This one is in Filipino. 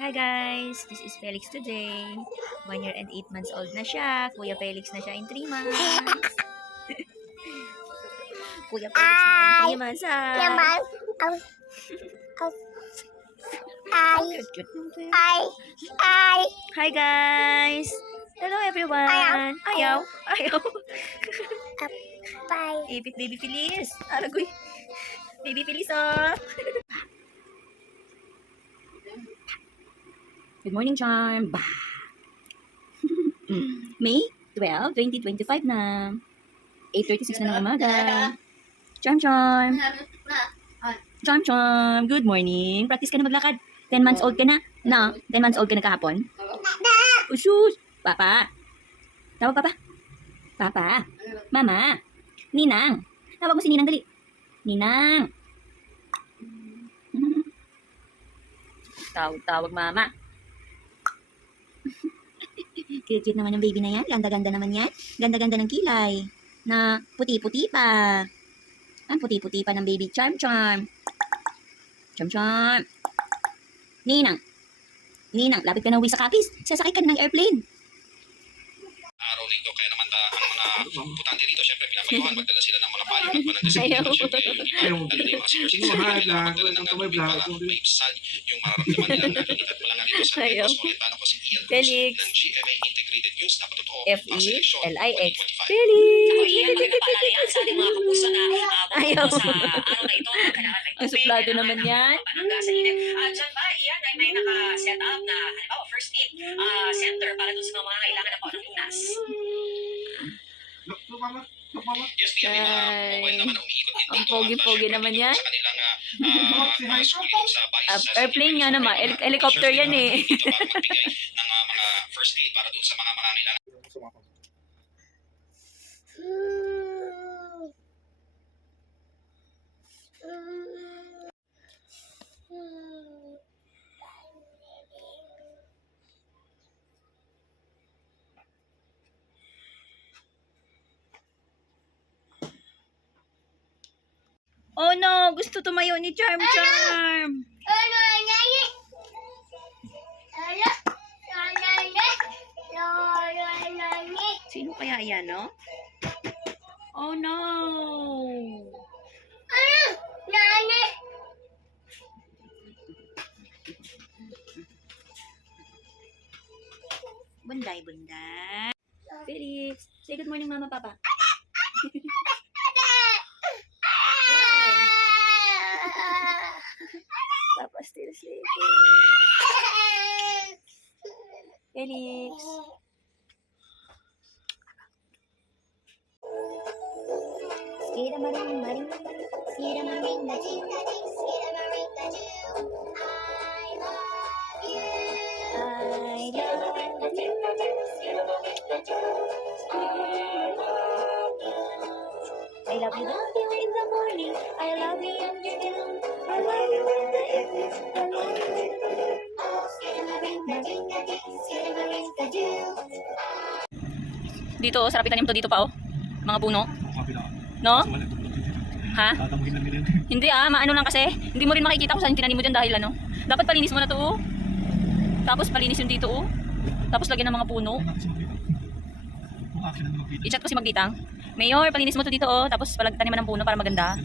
Hi guys, this is Felix today. 1 year and 8 months old na siya. Kuya Felix na siya in 3 months. Kuya Felix na in 3 months ha. Hi guys. Hello everyone. Ayaw. Ipit baby Feliz. Aragoy. Baby Feliz oh. Good morning, Charm. Bah. May 12, 2025 na. 8:36 na ng umaga. Charm. Charm. Good morning. Practice ka na maglakad. 10 months old ka na. No? 10 months old ka na kahapon? Usus. Papa. Tawag papa. Papa. Mama. Ninang. Tawag mo si Ninang dali. Ninang. Tawag mama. Cute naman yung baby na yan. Ganda-ganda naman yan. Ganda-ganda ng kilay. Na puti-puti pa. Ang puti-puti pa ng baby Charm. Charm. Ninang, lapit ka na uwi sa kapis. Sasakay ka na ng airplane. Araw nito, kaya naman ang mga putante rito, syempre pinapayuhan, magdala sila ng mga payong at panandasin. Syempre, lalo na yung mga senior citizens, magdala ng gamit para maibsan yung mararamdaman nilang narinig at wala nga rito sa Negros. Orientado ko si Ian Cruz ng GMA Integrated News na patotoo ang seleksyon Felix. Ako Ian, magandang paalala yan sa ating mga kapuso na Ayaw. sa araw na ito na kailangan may Ang suplado naman yan. Panangga sa init. Diyan ba, Ian, ay may naka-set up na, halimbawa, first aid center para dun sa mga kailangan na po ng unas. Yes, may mga mobile naman na umiikot din dito. Ang pogi-pogi At, naman syempre, yan. dito sa kanilang school yung sa Vice Airplane nga naman. Helicopter yan eh. Dito para magbigay ng mga first aid para dun sa mga nangangailangan. Oh no, gusto tumayo ni Charm. Sino kaya yan, no? Oh no. Bunday. Felix, say good morning, Mama, Papa. Papa still sleeping. Felix. Skira maring. Skira maring na ching. I love you in the morning. I love you in the afternoon. I love you in the evening. I love you in the noon. Dito, sarap itanim to dito pa oh. Mga puno. No? Ha? Hindi maano lang kasi. Hindi mo rin makikita kung saan tinanim mo dyan dahil ano. Dapat palinis mo na to oh. Tapos palinis yung dito oh. Tapos lagyan ng mga puno. I-chat ko si Magditang. Mayor, palinis mo to dito oh. Tapos taniman ng puno para maganda.